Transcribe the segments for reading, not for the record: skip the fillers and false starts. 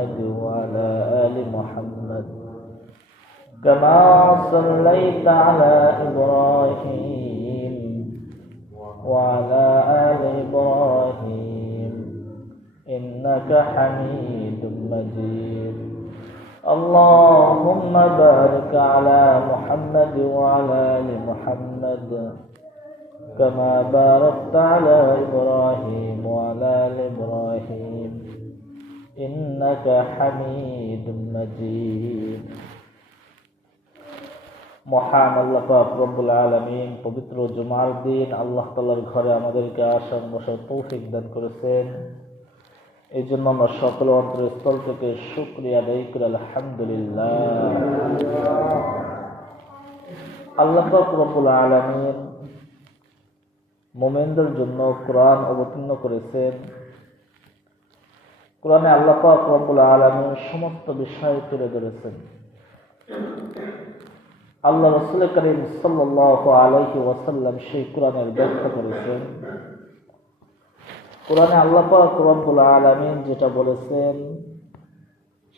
محمد وعلى آل محمد كما صليت على إبراهيم وعلى آل إبراهيم إنك حميد مجيد اللهم بارك على محمد وعلى آل محمد كما باركت على إبراهيم وعلى آل إبراهيم إنك حميد مجيد মহান আল্লাহ পাক রব্বুল আলামিন পবিত্র জুমার দিন আল্লাহ তাআলার ঘরে আমাদেরকে আসার বসার তৌফিক দান করেছেন। এই জন্য আমরা সকল অন্তরস্থল থেকে শুকরিয়া আদায় করি আলহামদুলিল্লাহ। আল্লাহ পাক রব্বুল আলামিন মুমিনদের জন্য কোরআন অবতীর্ণ করেছেন। কোরআনে আল্লাহ পাক রব্বুল আলামিন সমস্ত বিষয় তুলে ধরেছেন। আল্লাহ রাসূল করিম সাল্লাল্লাহু আলাইহি ওয়াসাল্লাম সেই কোরআনের ব্যাখ্যা করেছেন। কোরআনে আল্লাহ পাক রব্বুল আলামিন যেটা বলেছেন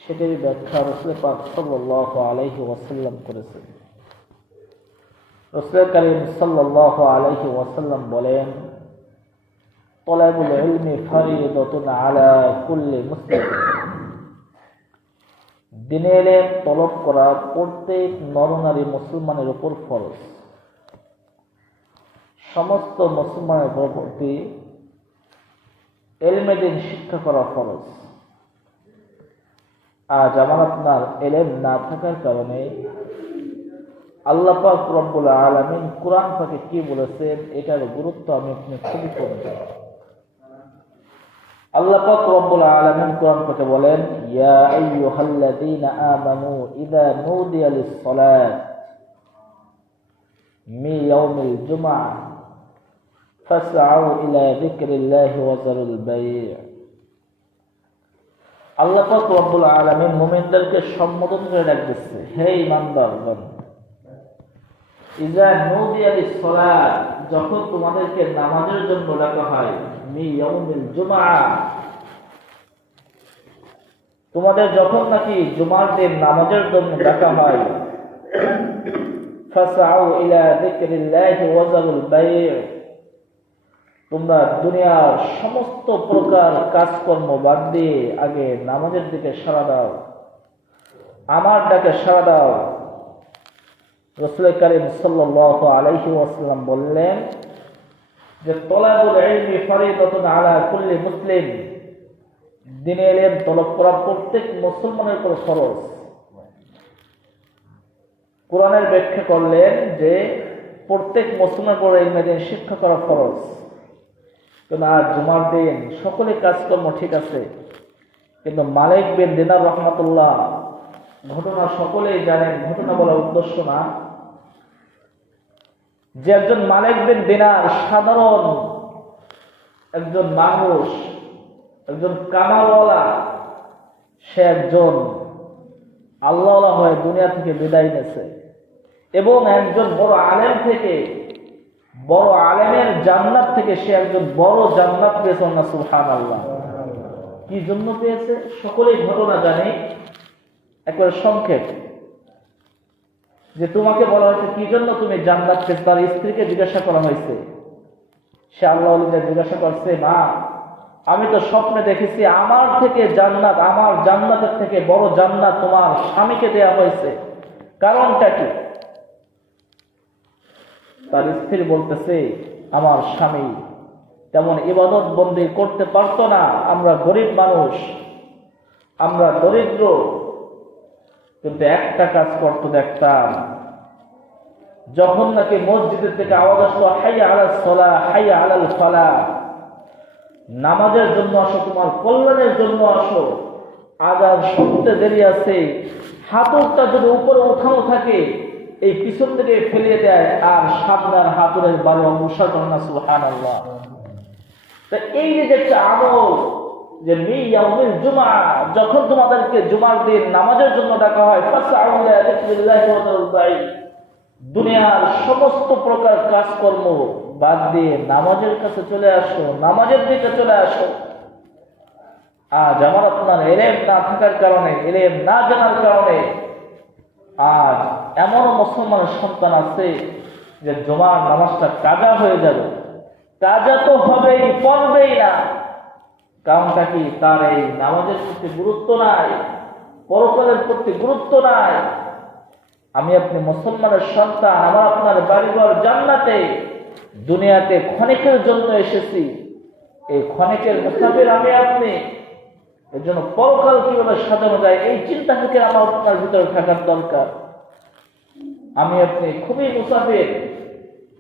সেটার ব্যাখ্যা রাসূল পাক সাল্লাল্লাহু আলাইহি ওয়াসাল্লাম করেছেন। রাসূল করিম সাল্লাল্লাহু আলাইহি ওয়াসাল্লাম বলেন, তলাবুল ইলমি ফারিদাতুন আলা কুল্লি মুসলিম। দ্বীনের তলব করা প্রত্যেক নরনারী মুসলমানের উপর ফরজ। সমস্ত মুসলমানের প্রতি ইলমে দ্বীন শিক্ষা করা ফরজ। আজ আমার আপনার ইলম না থাকার কারণে আল্লাহ পাক রব্বুল আলামিন কোরআন পাকে কি বলেছেন এটার গুরুত্ব আমি আপনি খুবই কম জানি। আল্লাহ পাক রব্বুল আলামিন কোরআন পাকে বলেন, ইয়া আইয়ুহাল্লাযীনা আমানু ইযা নুদিয়া লিস-সালাত মিন ইয়াউমিল জুমআহ ফাসআউ ইলা যিকরিল্লাহি ওয়া যারুল বাই'। আল্লাহ পাক রব্বুল আলামিন মুমিনদেরকে সম্বোধন করে ডাক দিচ্ছে, হে ঈমানদারগণ, ইযা নুদিয়া লিস-সালাত, যখন তোমাদেরকে নামাজের জন্য ডাকা হয়, মি ইয়াউমিল জুমআহ, তোমাদের যখন নাকি জুমার দিন নামাজের জন্য ডাকা হয়, ফাসআউ ইলা যিকরিল্লাহি ওয়া যারুল বাই', তোমরা দুনিয়ার সমস্ত প্রকার কাজকর্ম বাদ দিয়ে আগে নামাজের দিকে সাড়া দাও, আমার ডাকে সাড়া দাও। রাসূল করিম সাল্লাল্লাহু আলাইহি ওয়াসাল্লাম বললেন যে তলাবুল ইলমি ফারিদাতুন আলা কুল্লি মুসলিম, দ্বীনের ইলম তলব করা প্রত্যেক মুসলমানের উপর ফরজ। কোরআনের ব্যাখ্যা করলেন যে প্রত্যেক মুসলমানের উপর ইলমে দ্বীন শিক্ষা করা ফরজ। কিন্তু আজ জুমার দিন সকলে কাজকর্ম ঠিক আছে, কিন্তু মালিক বিন দিনার রহমাতুল্লাহ, ঘটনা সকলেই জানেন, ঘটনা বলার উদ্দেশ্য না, যে একজন মালিক বিন দিনার সাধারণ একজন মানুষ, একজন কামালওয়ালা, সে একজন আল্লাহওয়ালা হয়ে দুনিয়া থেকে বিদায় নিয়েছে এবং একজন বড় আলেম থেকে, বড় আলেমের জান্নাত থেকে সে একজন বড় জান্নাত পেয়েছে না, সুবহানাল্লাহ। কি জন্য পেয়েছে সকলেই ঘটনা জানে, একবারে সংক্ষেপ, যে তোমাকে বলা হয়েছে কি জন্য তুমি জান্নাত পেয়েছো, তার স্ত্রীকে জিজ্ঞাসা করা হয়েছে। সে আল্লাহ ওয়ালিদের জিজ্ঞাসা করছে, মা আমি তো স্বপ্নে দেখেছি আমার থেকে জান্নাত, আমার জান্নাতের থেকে বড় জান্নাত তোমার স্বামীকে দেয়া হয়েছে, কারণটা কি? তার স্ত্রী বলতেছে, আমার স্বামী তেমন ইবাদত বন্দী করতে পারতো না, আমরা গরিব মানুষ, আমরা দরিদ্র, কিন্তু একটা কাজ করতো দেখতাম, যখন নাকি মসজিদের থেকে আওয়াজ আসলো হাইয়া আলাস সালাহ হাইয়া আলাল ফালাহ, নামাজের জন্য আসো, তোমার কল্যাণের জন্য আসো, আজান শুনতে দেরি আছে, হাতুড়টা যদি উপরে উঠানো থাকে এই পিছন থেকে ফেলিয়ে দেয় আর সামনের হাতুড়ের বারো অংশা করে না, সুবহানাল্লাহ। তা এই যে একটা আমল, যে মি ইয়াউমিল জুমআহ, যখন তোমাদেরকে জুমার দিন নামাজের জন্য ডাকা হয়, ফাসআউ ইলা যিকরিল্লাহি ওয়া যারুল বাই', দুনিয়ার সমস্ত প্রকার কাজকর্ম বাদ দিয়ে নামাজের কাছে চলে আসো, নামাজের দিকে চলে আসো। আজ আমার আপনার ইলম না থাকার কারণে, ইলম না জানার কারণে আজ এমন মুসলমানের সন্তান আছে যে জুমার নামাজটা কাজা হয়ে যাবে। কাজা তো হবেই, পড়বেই না। কারণটা কি? তার এই নামাজের প্রতি গুরুত্ব নাই, পরকালের প্রতি গুরুত্ব নাই। আমি আপনি মুসলমানের সন্তান, আমার আপনার বাড়িঘর জান্নাতে, দুনিয়াতে ক্ষণিকের জন্য এসেছি। এই ক্ষণিকের মুসাফির আমি আপনি। এর জন্য পরকাল কিভাবে সাজানো যায় এই চিন্তা থেকে আমার আপনার ভিতরে থাকার দরকার। আমি আপনি খুবই মুসাফির।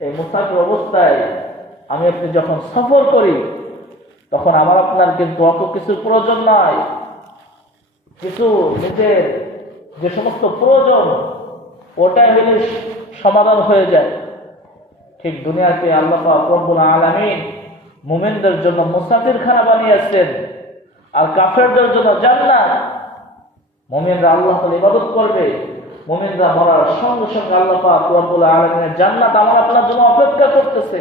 এই মুসাফির অবস্থায় আমি আপনি যখন সফর করি তখন আমার আপনার কিন্তু অত কিছুর প্রয়োজন নয়। কিছু নিজের যে সমস্ত প্রয়োজন ওটাই হলে সমাধান হয়ে যায়। ঠিক দুনিয়াতে আল্লাহ পাক রব্বুল আলামিন মুমিনদের জন্য মুসাফিরখানা বানিয়েছেন আর কাফেরদের জন্য জান্নাত। মুমিনরা আল্লাহ তাআলার ইবাদত করবে, মুমিনরা মরার সঙ্গে সঙ্গে আল্লাহ পাক রব্বুল আলামিনের জান্নাত আমার আপনার জন্য অপেক্ষা করতেছে।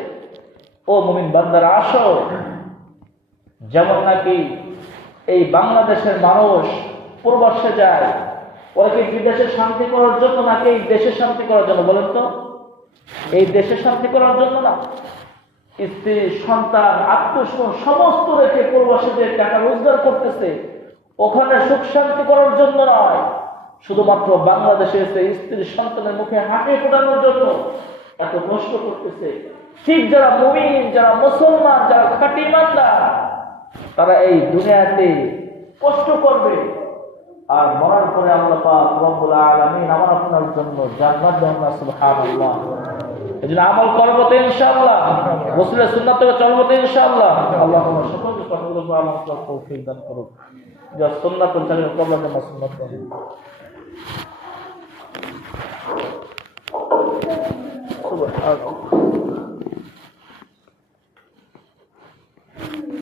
ও মুমিন বান্দারা আসো। যেমন নাকি এই বাংলাদেশের মানুষ প্রবাসে যায়, ওরা কি বিদেশে শান্তি করার জন্য নাকি এই দেশে শান্তি করার জন্য? বলেন তো। এই দেশে শান্তি করার জন্য না। স্ত্রী, সন্তান, আত্মীয় সমস্ত রেখে প্রবাসীদের টাকা রোজগার করতেছে, ওখানে সুখ শান্তি করার জন্য নয়, শুধুমাত্র বাংলাদেশে এসে স্ত্রী সন্তানের মুখে হাঁটি ফোটানোর জন্য এত কষ্ট করতেছে। ঠিক যারা মুমিন, যারা মুসলমান, যারা খাঁটি ইমানদার, তারা এই দুনিয়াতে কষ্ট করবে আর মরার পরে আল্লাহ পাক রব্বুল আলামিন আমার আপনার জন্য জান্নাত দেন। সুবহানাল্লাহ। এজন্য আমল করব তো ইনশাআল্লাহ, রাসূলের সুন্নাত থেকে চলব তো ইনশাআল্লাহ। আল্লাহ আমাদের সকলকে কঠোর আমল করার তৌফিক দান করুন। যা সুন্নাত চলে করব না সুন্নাত করুন। সুবহানাল্লাহ।